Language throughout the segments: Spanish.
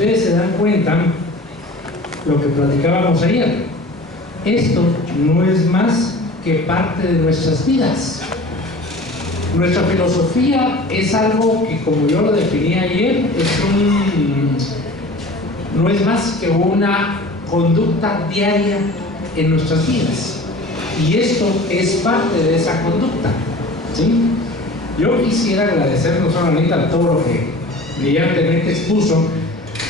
ustedes se dan cuenta, lo que platicábamos ayer, esto no es más que parte de nuestras vidas. Nuestra filosofía es algo que, como yo lo definí ayer, no es más que una conducta diaria en nuestras vidas. Y esto es parte de esa conducta, ¿sí? Yo quisiera agradecer no solamente a todo lo que brillantemente expuso,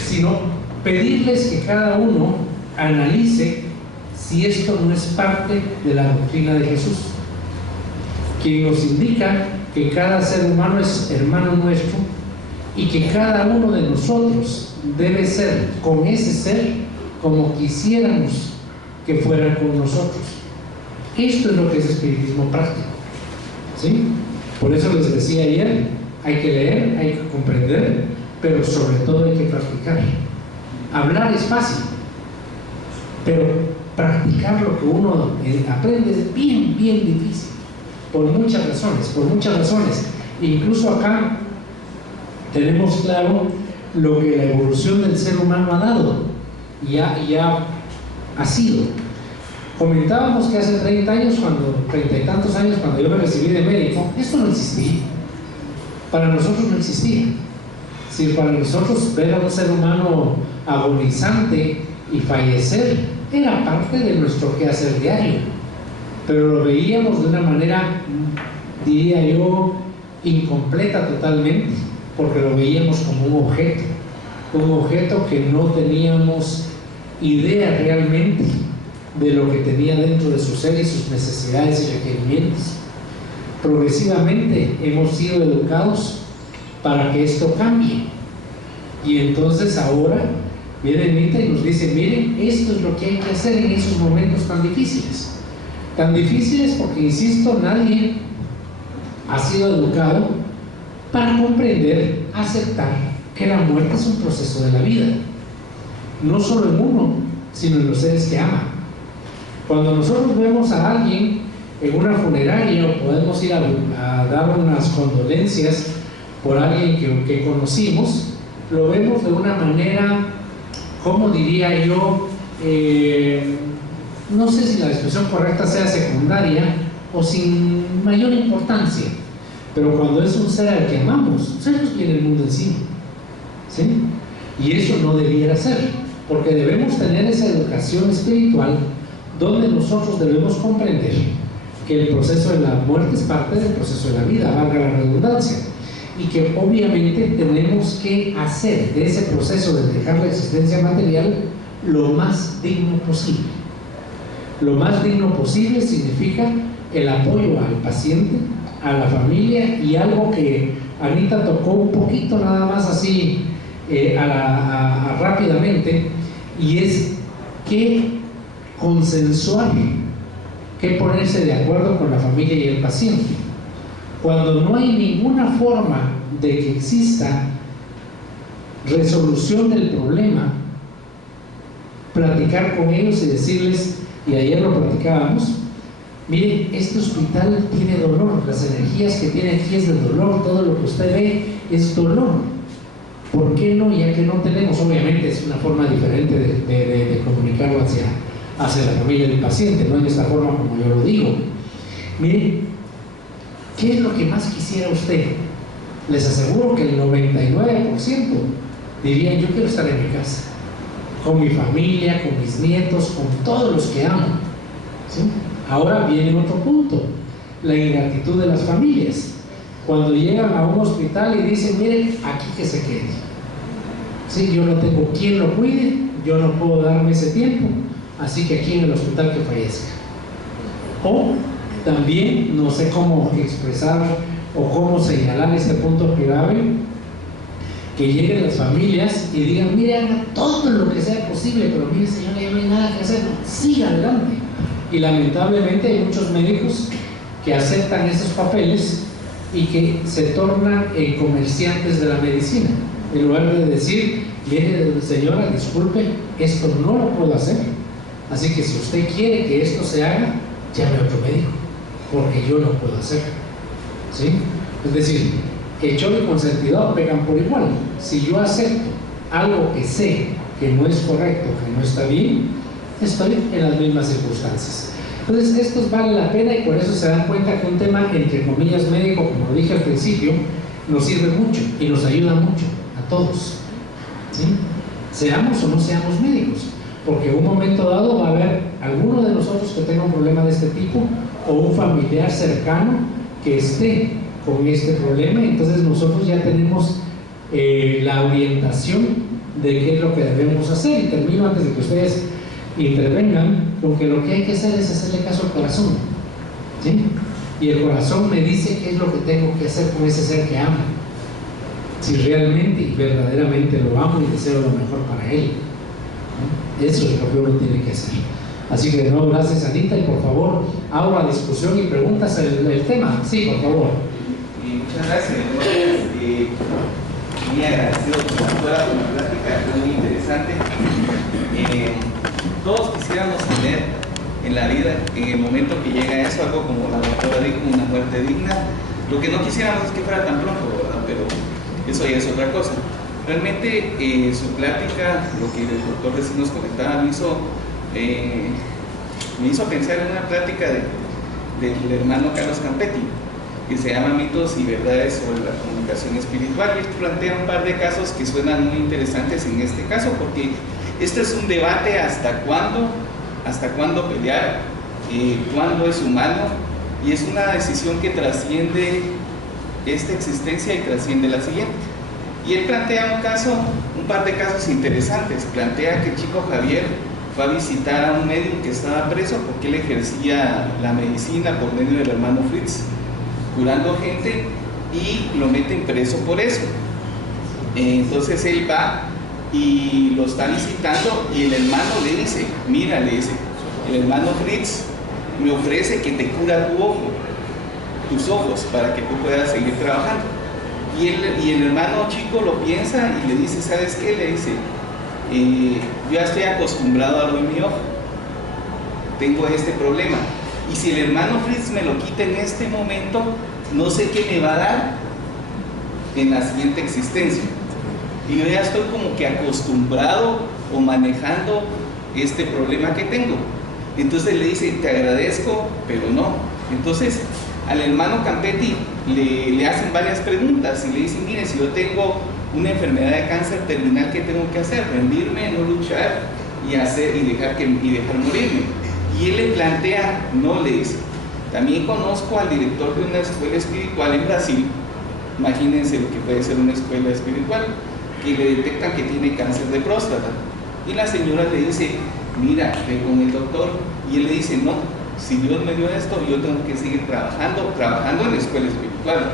sino pedirles que cada uno analice si esto no es parte de la doctrina de Jesús, quien nos indica que cada ser humano es hermano nuestro y que cada uno de nosotros debe ser con ese ser como quisiéramos que fuera con nosotros. Esto es lo que es espiritismo práctico, ¿sí? Por eso les decía ayer, hay que leer, hay que comprender, pero sobre todo hay que practicar. Hablar es fácil, pero practicar lo que uno aprende es bien difícil, por muchas razones. Incluso acá tenemos claro lo que la evolución del ser humano ha dado y ha sido. Comentábamos que hace 30 y tantos años, cuando yo me recibí de médico, esto no existía. Para nosotros no existía. Si para nosotros ver a un ser humano agonizante y fallecer era parte de nuestro quehacer diario, pero lo veíamos de una manera, diría yo, incompleta totalmente, porque lo veíamos como un objeto que no teníamos idea realmente de lo que tenía dentro de su ser y sus necesidades y requerimientos. Progresivamente hemos sido educados para que esto cambie, y entonces ahora viene Anita y nos dice: miren, esto es lo que hay que hacer en esos momentos tan difíciles porque, insisto, nadie ha sido educado para comprender, aceptar que la muerte es un proceso de la vida, no solo en uno, sino en los seres que aman. Cuando nosotros vemos a alguien en una funeraria o podemos ir a dar unas condolencias por alguien que conocimos, lo vemos de una manera, ¿cómo diría yo? No sé si la expresión correcta sea secundaria o sin mayor importancia, pero cuando es un ser al que amamos, se nos viene el mundo encima, ¿sí? Y eso no debiera ser, porque debemos tener esa educación espiritual donde nosotros debemos comprender que el proceso de la muerte es parte del proceso de la vida, valga la redundancia, y que obviamente tenemos que hacer de ese proceso de dejar la existencia material lo más digno posible. Lo más digno posible significa el apoyo al paciente, a la familia, y algo que Anita tocó un poquito nada más así rápidamente, y es que consensuar, que ponerse de acuerdo con la familia y el paciente. Cuando no hay ninguna forma de que exista resolución del problema, platicar con ellos y decirles, y ayer lo platicábamos: miren, este hospital tiene dolor, las energías que tiene aquí es de dolor, todo lo que usted ve es dolor. ¿Por qué no? Ya que no tenemos, obviamente es una forma diferente de comunicarlo hacia la familia del paciente, no en esta forma como yo lo digo. Miren, ¿qué es lo que más quisiera usted? Les aseguro que el 99% dirían: yo quiero estar en mi casa, con mi familia, con mis nietos, con todos los que amo, ¿sí? Ahora viene otro punto: la ingratitud de las familias. Cuando llegan a un hospital y dicen: miren, aquí que se quede, ¿sí? Yo no tengo quien lo cuide, yo no puedo darme ese tiempo, así que aquí en el hospital que fallezca. O también, no sé cómo expresar o cómo señalar este punto grave, que lleguen las familias y digan: mire, haga todo lo que sea posible, pero mire, señora, ya no hay nada que hacer, siga adelante. Y lamentablemente hay muchos médicos que aceptan esos papeles y que se tornan comerciantes de la medicina, en lugar de decir: mire, señora, disculpe, esto no lo puedo hacer, así que si usted quiere que esto se haga, llame a otro médico, porque yo no puedo hacerlo, ¿sí? Es decir, que choro y consentidor pegan por igual. Si yo acepto algo que sé que no es correcto, que no está bien, estoy en las mismas circunstancias. Entonces, esto vale la pena y por eso se dan cuenta que un tema, entre comillas, médico, como dije al principio, nos sirve mucho y nos ayuda mucho a todos, ¿sí? Seamos o no seamos médicos, porque en un momento dado va a haber alguno de nosotros que tenga un problema de este tipo o un familiar cercano que esté con este problema, entonces nosotros ya tenemos la orientación de qué es lo que debemos hacer. Y termino antes de que ustedes intervengan, porque lo que hay que hacer es hacerle caso al corazón, ¿sí? Y el corazón me dice qué es lo que tengo que hacer con ese ser que amo, si realmente y verdaderamente lo amo y deseo lo mejor para él, ¿no? Eso es lo que uno tiene que hacer. Así que de nuevo, gracias Anita, y por favor abra discusión y preguntas el tema. Sí, por favor. Muchas gracias. Muy agradecido por la plática, fue muy interesante. Todos quisiéramos tener en la vida, en el momento que llega eso, algo como la doctora dijo, una muerte digna. Lo que no quisiéramos es que fuera tan pronto, ¿verdad? Pero eso ya es otra cosa. Realmente su plática, lo que el doctor recién nos comentaba, me hizo pensar en una plática del hermano Carlos Campetti, que se llama Mitos y Verdades sobre la Comunicación Espiritual, y plantea un par de casos que suenan muy interesantes en este caso, porque este es un debate hasta cuándo pelear, cuándo es humano, y es una decisión que trasciende esta existencia y trasciende la siguiente. Y él plantea un par de casos interesantes. Plantea que el chico Javier fue a visitar a un médico que estaba preso porque él ejercía la medicina por medio del hermano Fritz, curando gente, y lo meten preso por eso. Entonces él va y lo está visitando y el hermano le dice, mira, le dice, el hermano Fritz me ofrece que te cura tus ojos, para que tú puedas seguir trabajando. Y el hermano chico lo piensa y le dice, ¿sabes qué? Le dice, yo ya estoy acostumbrado a lo de mi ojo, tengo este problema, y si el hermano Fritz me lo quita en este momento, no sé qué me va a dar en la siguiente existencia, y yo ya estoy como que acostumbrado o manejando este problema que tengo. Entonces le dice, te agradezco, pero no. Entonces al hermano Campetti le hacen varias preguntas y le dicen, mire, si yo tengo una enfermedad de cáncer terminal, ¿qué tengo que hacer? Rendirme, no luchar y dejar morirme. Y él le plantea, no, le dice, también conozco al director de una escuela espiritual en Brasil, imagínense lo que puede ser una escuela espiritual, que le detectan que tiene cáncer de próstata. Y la señora le dice, mira, ve con el doctor. Y él le dice, no, si Dios me dio esto, yo tengo que seguir trabajando en la escuela espiritual.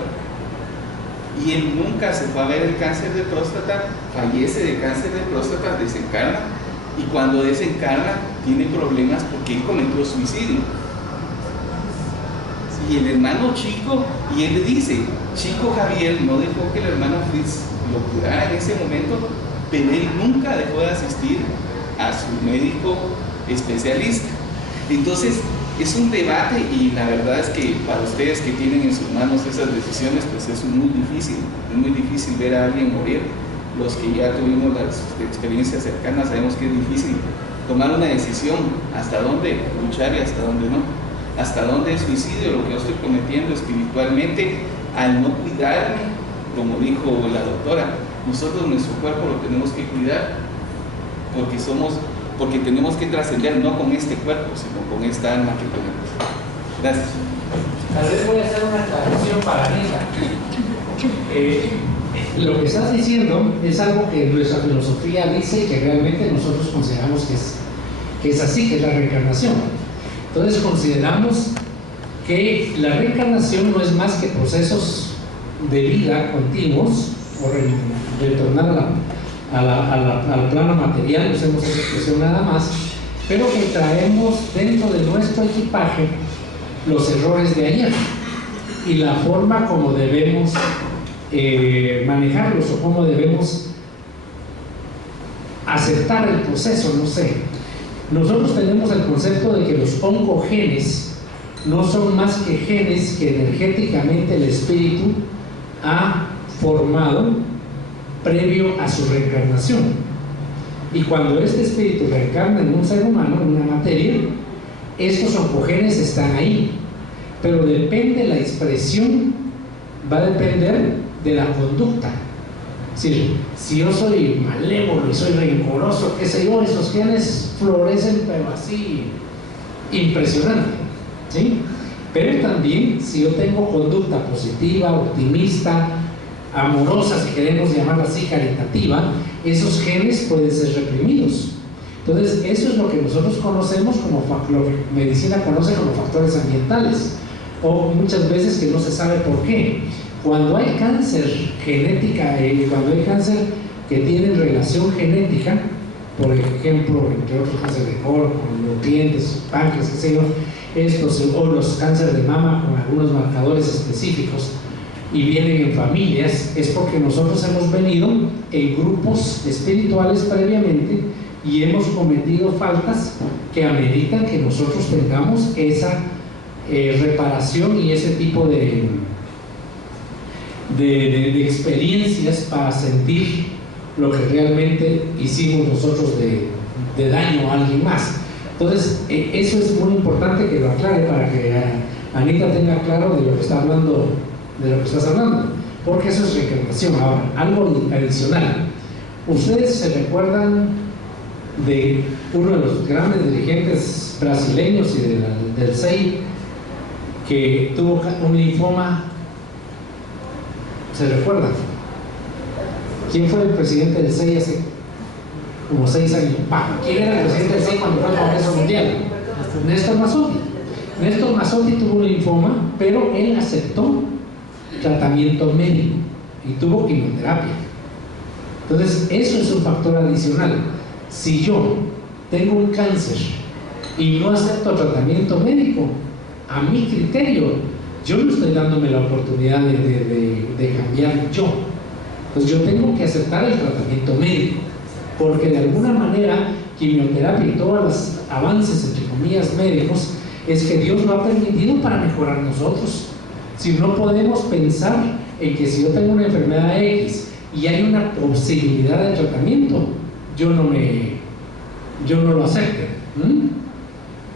Y él nunca se fue a ver el cáncer de próstata, fallece de cáncer de próstata, desencarna, y cuando desencarna tiene problemas porque él cometió suicidio. Y el hermano chico, y él le dice, chico Javier no dejó que el hermano Fritz lo curara en ese momento, pero él nunca dejó de asistir a su médico especialista. Entonces es un debate, y la verdad es que para ustedes que tienen en sus manos esas decisiones, pues es muy difícil ver a alguien morir. Los que ya tuvimos las experiencias cercanas sabemos que es difícil tomar una decisión, hasta dónde luchar y hasta dónde no, hasta dónde es suicidio lo que yo estoy cometiendo espiritualmente al no cuidarme, como dijo la doctora. Nosotros nuestro cuerpo lo tenemos que cuidar porque tenemos que trascender, no con este cuerpo, sino con esta alma que tenemos. Gracias. Tal vez voy a hacer una aclaración para Anita. Lo que estás diciendo es algo que nuestra filosofía dice y que realmente nosotros consideramos que es así, que es la reencarnación. Entonces consideramos que la reencarnación no es más que procesos de vida continuos, o retornar al plano material, usemos esa expresión nada más, pero que traemos dentro de nuestro equipaje los errores de ayer y la forma como debemos manejarlos, o cómo debemos aceptar el proceso, no sé. Nosotros tenemos el concepto de que los oncogenes no son más que genes que energéticamente el espíritu ha formado previo a su reencarnación. Y cuando este espíritu reencarna en un ser humano, en una materia, estos oncogenes están ahí, pero depende la expresión, va a depender de la conducta. Si yo soy malévolo y soy rencoroso, qué sé yo, esos genes florecen, pero así, impresionante, ¿sí? Pero también, si yo tengo conducta positiva, optimista, amorosa, si queremos llamarla así, caritativa, esos genes pueden ser reprimidos. Entonces, eso es lo que nosotros conocemos como, lo que medicina conoce como factores ambientales, o muchas veces que no se sabe por qué. Cuando hay cáncer genética, cuando hay cáncer que tiene relación genética, por ejemplo, entre otros cáncer de colon, con dientes, páncreas, qué sé yo, estos, o los cánceres de mama con algunos marcadores específicos, y vienen en familias, es porque nosotros hemos venido en grupos espirituales previamente y hemos cometido faltas que ameritan que nosotros tengamos esa reparación y ese tipo de experiencias para sentir lo que realmente hicimos nosotros de daño a alguien más. Entonces, eso es muy importante que lo aclare para que Anita tenga claro de lo que está hablando, de lo que estás hablando, porque eso es reencarnación. Ahora, algo adicional. ¿Ustedes se recuerdan de uno de los grandes dirigentes brasileños y del SEI que tuvo un linfoma? ¿Se recuerdan? ¿Quién fue el presidente del SEI hace como 6 años? ¿Quién era el presidente del SEI cuando fue al Congreso Mundial? Néstor Mazzotti. Néstor Mazzotti tuvo un linfoma, pero él aceptó tratamiento médico y tuvo quimioterapia. Entonces, eso es un factor adicional. Si yo tengo un cáncer y no acepto tratamiento médico, a mi criterio, yo no estoy dándome la oportunidad de cambiar yo. Entonces yo tengo que aceptar el tratamiento médico, porque de alguna manera quimioterapia y todos los avances, entre comillas, médicos, es que Dios lo ha permitido para mejorar nosotros. Si no podemos pensar en que si yo tengo una enfermedad X y hay una posibilidad de tratamiento, yo no lo acepto.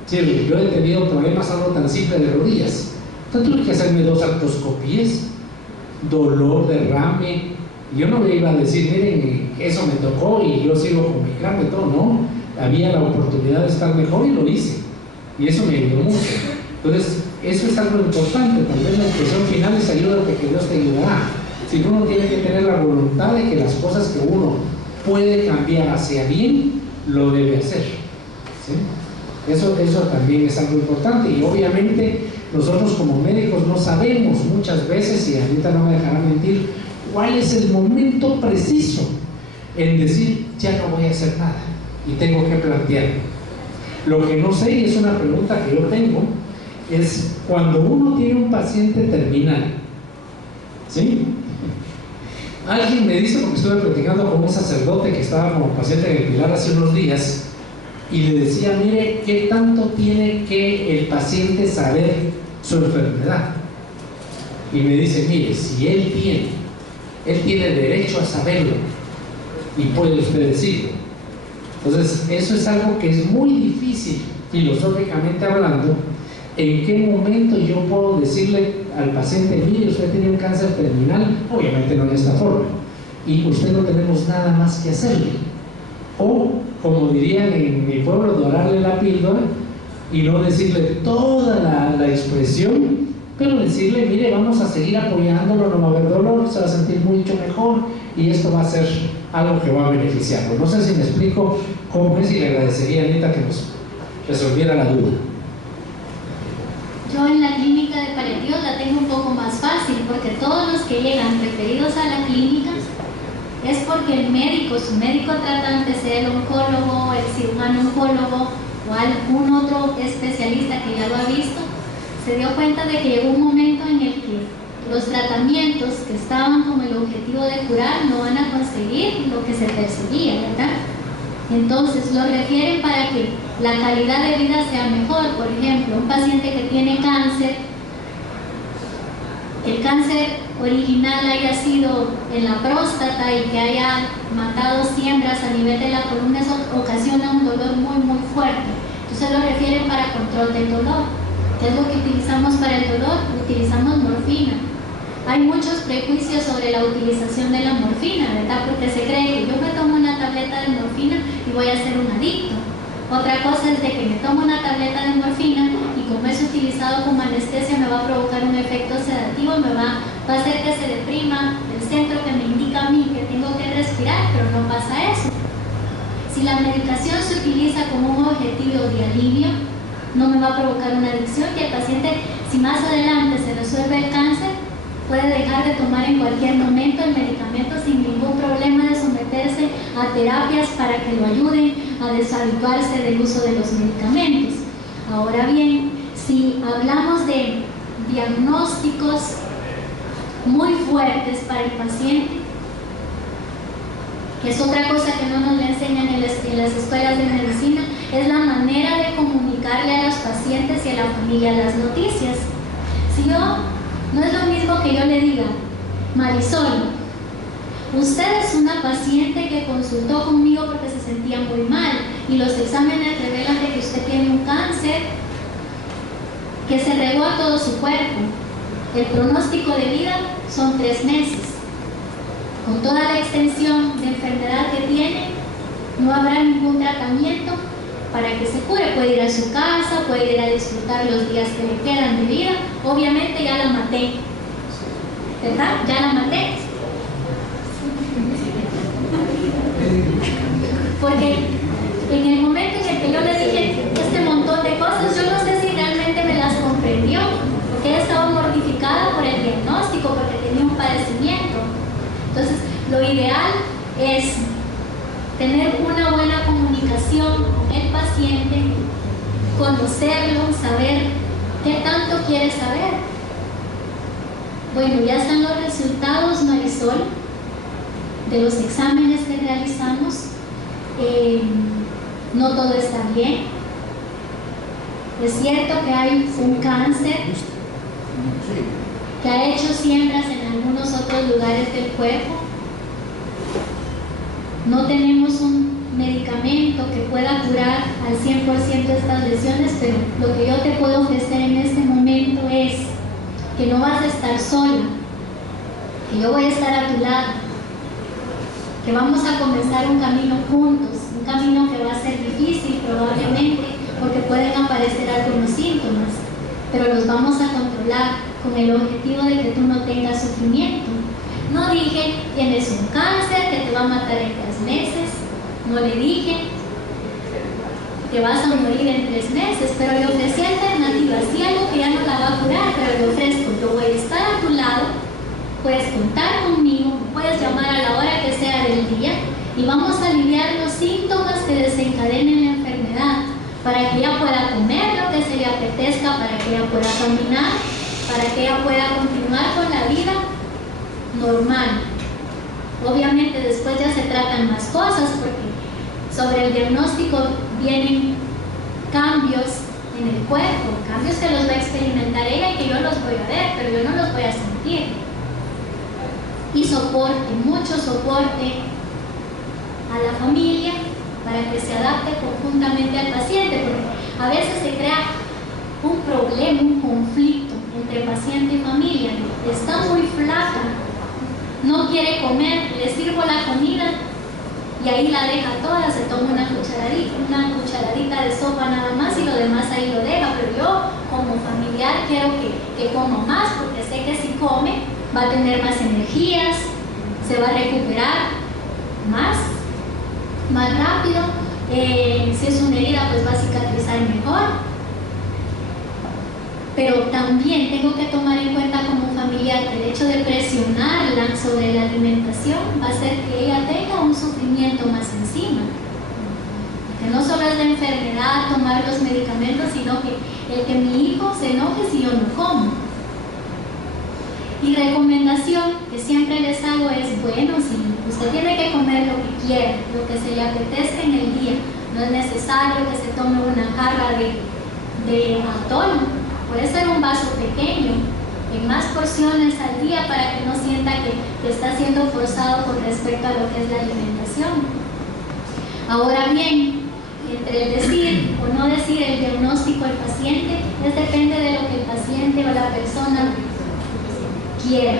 Sí, yo he tenido problemas, algo tan simple de rodillas. Entonces tuve que hacerme 2 artroscopías, dolor, derrame. Yo no le iba a decir, miren, eso me tocó y yo sigo con mi cambio y todo. No, había la oportunidad de estar mejor y lo hice. Y eso me ayudó mucho. Entonces, eso es algo importante. Tal vez la expresión final es ayúdate que Dios te ayudará. Si uno tiene que tener la voluntad de que las cosas que uno puede cambiar hacia bien, lo debe hacer. ¿Sí? Eso también es algo importante. Y obviamente nosotros como médicos no sabemos muchas veces, y ahorita no me dejará mentir, cuál es el momento preciso en decir ya no voy a hacer nada y tengo que plantear. Lo que no sé, y es una pregunta que yo tengo, es cuando uno tiene un paciente terminal, ¿sí? Alguien me dice, porque estuve platicando con un sacerdote que estaba como paciente en el Pilar hace unos días, y le decía, mire, ¿qué tanto tiene que el paciente saber su enfermedad? Y me dice, mire, si él tiene derecho a saberlo y puede usted decirlo. Entonces, eso es algo que es muy difícil, filosóficamente hablando, en qué momento yo puedo decirle al paciente, mire, usted tiene un cáncer terminal, obviamente no de esta forma, y usted no tenemos nada más que hacerle. O, como dirían en mi pueblo, dorarle la píldora y no decirle toda la expresión, pero decirle, mire, vamos a seguir apoyándolo, no va a haber dolor, se va a sentir mucho mejor y esto va a ser algo que va a beneficiarlo. No sé si me explico cómo es, y le agradecería a Anita que nos resolviera la duda. Yo en la clínica de paliativos la tengo un poco más fácil, porque todos los que llegan referidos a la clínica es porque el médico, su médico tratante, sea el oncólogo, el cirujano oncólogo o algún otro especialista que ya lo ha visto, se dio cuenta de que llegó un momento en el que los tratamientos que estaban como el objetivo de curar no van a conseguir lo que se perseguía, ¿verdad? Entonces lo refieren para que la calidad de vida sea mejor. Por ejemplo, un paciente que tiene cáncer, el cáncer original haya sido en la próstata y que haya matado siembras a nivel de la columna, eso ocasiona un dolor muy muy fuerte. Entonces lo refieren para control del dolor. ¿Qué es lo que utilizamos para el dolor? Utilizamos morfina. Hay muchos prejuicios sobre la utilización de la morfina, ¿verdad? Porque se cree que yo me tomo una tableta de morfina y voy a ser un adicto. Otra cosa es de que me tomo una tableta de morfina y como es utilizado como anestesia me va a provocar un efecto sedativo, me va a hacer que se deprima el centro que me indica a mí que tengo que respirar, pero no pasa eso. Si la medicación se utiliza como un objetivo de alivio, no me va a provocar una adicción y el paciente, si más adelante se resuelve el cáncer, puede dejar de tomar en cualquier momento el medicamento sin ningún problema de someterse a terapias para que lo ayuden a deshabituarse del uso de los medicamentos. Ahora bien, si hablamos de diagnósticos muy fuertes para el paciente, que es otra cosa que no nos le enseñan en las escuelas de medicina, es la manera de comunicarle a los pacientes y a la familia las noticias. Si yo, no es lo mismo que yo le diga, Marisol, usted es una paciente que consultó conmigo porque se sentía muy mal y los exámenes revelan de que usted tiene un cáncer que se regó a todo su cuerpo. El pronóstico de vida son 3 meses. Con toda la extensión de enfermedad que tiene, no habrá ningún tratamiento para que se cure. Puede ir a su casa, puede ir a disfrutar los días que le quedan de vida. Obviamente ya la maté, ¿verdad? Ya la maté. Porque en el momento en el que yo le dije este montón de cosas, yo no sé si realmente me las comprendió, porque ella estaba mortificada por el diagnóstico, porque tenía un padecimiento. Entonces, lo ideal es tener una buena comunicación con el paciente, conocerlo, saber qué tanto quiere saber. Bueno, ya están los resultados, Marisol, de los exámenes que realizamos. No todo está bien. Es cierto que hay un cáncer que ha hecho siembras en algunos otros lugares del cuerpo. No tenemos un medicamento que pueda curar al 100% estas lesiones, pero lo que yo te puedo ofrecer en este momento es que no vas a estar sola, que yo voy a estar a tu lado, que vamos a comenzar un camino juntos, un camino que va a ser difícil probablemente, porque pueden aparecer algunos síntomas, pero los vamos a controlar con el objetivo de que tú no tengas sufrimiento. No dije, tienes un cáncer que te va a matar en 3 meses, no le dije, te vas a morir en 3 meses, pero le ofrecí alternativas, sí, algo que ya no la va a curar, pero le ofrezco, yo voy a estar a tu lado, puedes contar conmigo, puedes llamar a la hora que sea del día y vamos a aliviar los síntomas que desencadenen la enfermedad, para que ella pueda comer lo que se le apetezca, para que ella pueda caminar, para que ella pueda continuar con la vida normal. Obviamente después ya se tratan más cosas, porque sobre el diagnóstico vienen cambios en el cuerpo, cambios que los va a experimentar ella y que yo los voy a ver, pero yo no los voy a sentir. Y soporte, mucho soporte a la familia para que se adapte conjuntamente al paciente, porque a veces se crea un problema, un conflicto entre paciente y familia. Está muy flaca, no quiere comer, le sirvo la comida y ahí la deja toda, se toma una cucharadita de sopa nada más y lo demás ahí lo deja, pero yo como familiar quiero que coma más, porque sé que si come va a tener más energías, se va a recuperar más rápido, si es una herida pues va a cicatrizar mejor. Pero también tengo que tomar en cuenta como familiar que el hecho de presionarla sobre la alimentación va a hacer que ella tenga un sufrimiento más encima. Que no solo es la enfermedad, tomar los medicamentos, sino que el que mi hijo se enoje si yo no como. Y recomendación que siempre les hago es, bueno, si usted tiene que comer lo que quiera, lo que se le apetezca en el día, no es necesario que se tome una jarra de atol. Puede ser un vaso pequeño, en más porciones al día para que no sienta que está siendo forzado con respecto a lo que es la alimentación. Ahora bien, entre el decir o no decir el diagnóstico al paciente, depende de lo que el paciente o la persona quiera.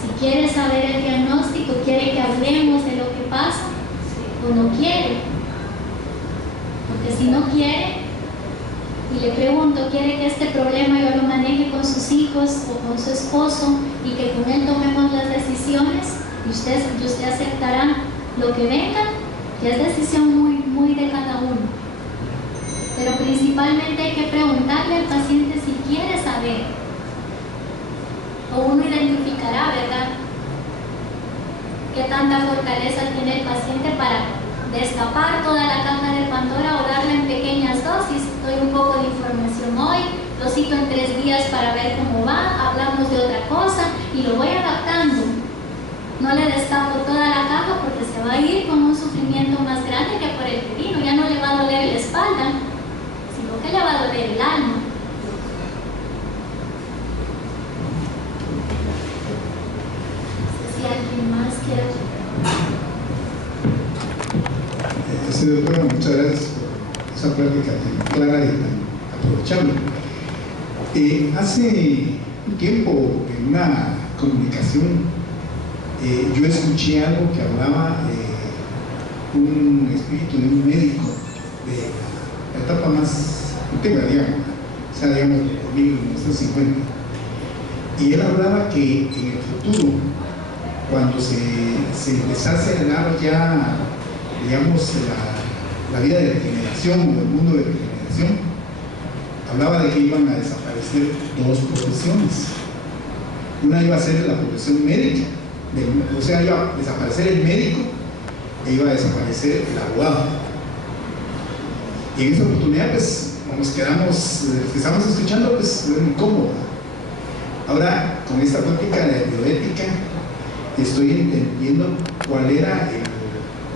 Si quiere saber el diagnóstico, quiere que hablemos de lo que pasa o no quiere. Porque si no quiere, y le pregunto, ¿quiere que este problema yo lo maneje con sus hijos o con su esposo y que con él tomemos las decisiones y usted aceptará lo que venga? Que es decisión muy de cada uno. Pero principalmente hay que preguntarle al paciente si quiere saber. O uno identificará, ¿verdad?, qué tanta fortaleza tiene el paciente para destapar toda la caja de Pandora o darle en pequeñas dosis. Doy un poco de información hoy, lo cito en 3 días para ver cómo va, hablamos de otra cosa y lo voy adaptando. No le destapo toda la caja porque se va a ir con un sufrimiento más grande que por el que vino. Ya no le va a doler la espalda, sino que le va a doler el alma. No sé si alguien más quiere. Sí, doctora, muchas gracias por esa plática tan clara y tan aprovechable. Hace un tiempo, en una comunicación, yo escuché algo que hablaba de un espíritu de un médico de la etapa más antigua, digamos, o sea, digamos, de 1950. Y él hablaba que en el futuro, cuando se empezase a dar ya, digamos, la vida de regeneración o el mundo de regeneración, hablaba de que iban a desaparecer 2 profesiones. Una iba a ser la profesión médica, o sea, iba a desaparecer el médico e iba a desaparecer el abogado. Y en esa oportunidad, pues, nos quedamos, estamos escuchando, pues, fue muy cómodo. Ahora, con esta práctica de bioética, estoy entendiendo cuál era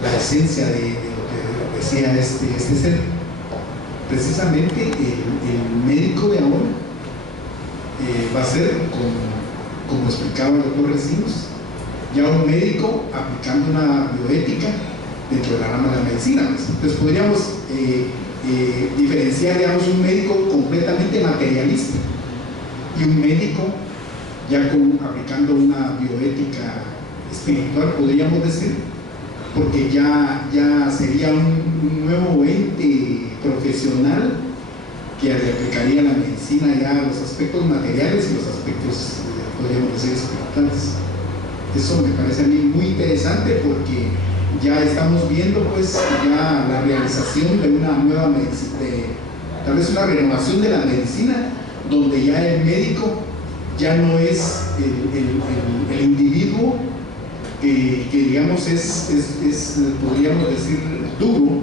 la esencia de lo que decía este ser. Precisamente el médico de ahora va a ser, como explicaba el doctor Recinos, ya un médico aplicando una bioética dentro de la rama de la medicina. Entonces podríamos diferenciar, digamos, un médico completamente materialista y un médico ya aplicando una bioética espiritual, podríamos decir, porque ya sería un nuevo ente profesional que le aplicaría la medicina ya a los aspectos materiales y los aspectos, podríamos decir, espirituales. Eso me parece a mí muy interesante porque ya estamos viendo, pues, ya la realización de una nueva medicina, tal vez una renovación de la medicina, donde ya el médico ya no es el individuo que digamos podríamos decir, duro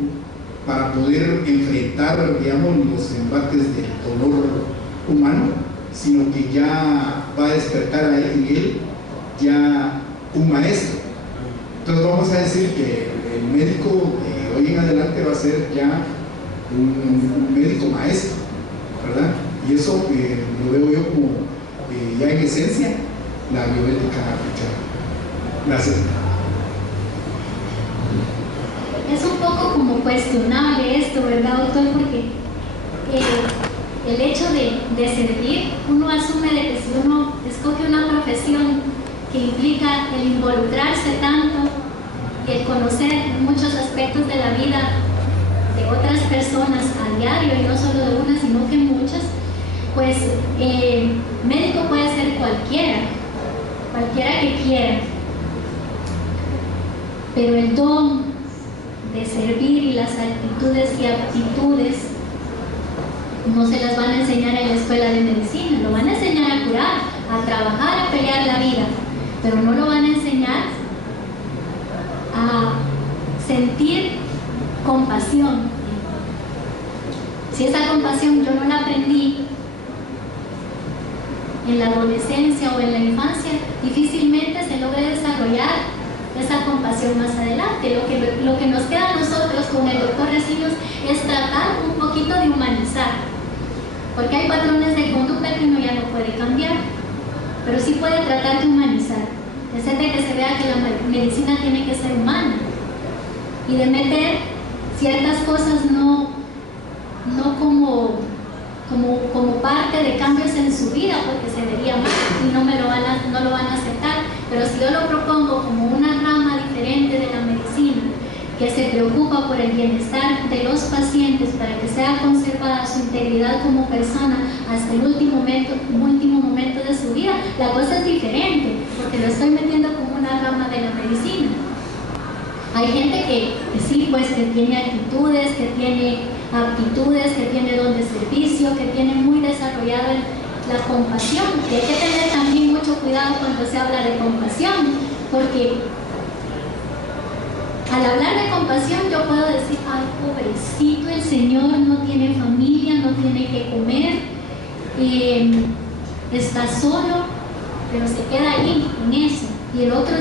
para poder enfrentar, digamos, los embates del dolor humano, sino que ya va a despertar en él ya un maestro. Entonces vamos a decir que el médico de hoy en adelante va a ser ya un médico maestro, ¿verdad? Y eso lo veo yo como ya en esencia la bioética aplicada. Gracias. Es un poco como cuestionable esto, ¿verdad, doctor? Porque el hecho de servir, uno asume de que si uno escoge una profesión que implica el involucrarse tanto y el conocer muchos aspectos de la vida de otras personas a diario, y no solo de una, sino que muchas, pues médico puede ser cualquiera que quiera, pero el don de servir y las actitudes y aptitudes no se las van a enseñar en la escuela de medicina. Lo van a enseñar a curar, a trabajar, a pelear la vida, pero no lo van a enseñar a sentir compasión. Si esa compasión yo no la aprendí en la adolescencia o en la infancia, difícilmente se logra desarrollar esa compasión más adelante. Lo que nos queda a nosotros con el doctor Recinos es tratar un poquito de humanizar. porque hay patrones de conducta que uno ya no puede cambiar, pero sí puede tratar de humanizar, de hacer de que se vea que la medicina tiene que ser humana y de meter ciertas cosas no como parte de cambios en su vida, porque se vería mal y no lo van a aceptar. Pero si yo lo propongo como una rama diferente de la medicina, que se preocupa por el bienestar de los pacientes para que sea conservada su integridad como persona hasta el último momento de su vida, la cosa es diferente, porque lo estoy metiendo como una rama de la medicina. Hay gente que sí, pues, que tiene actitudes, que tiene aptitudes, que tiene don de servicio, que tiene muy desarrollado la compasión, y hay que tener también mucho cuidado cuando se habla de compasión, porque al hablar de compasión yo puedo decir, ay, pobrecito, el Señor no tiene familia, no tiene que comer, está solo, pero se queda ahí en eso, y el otro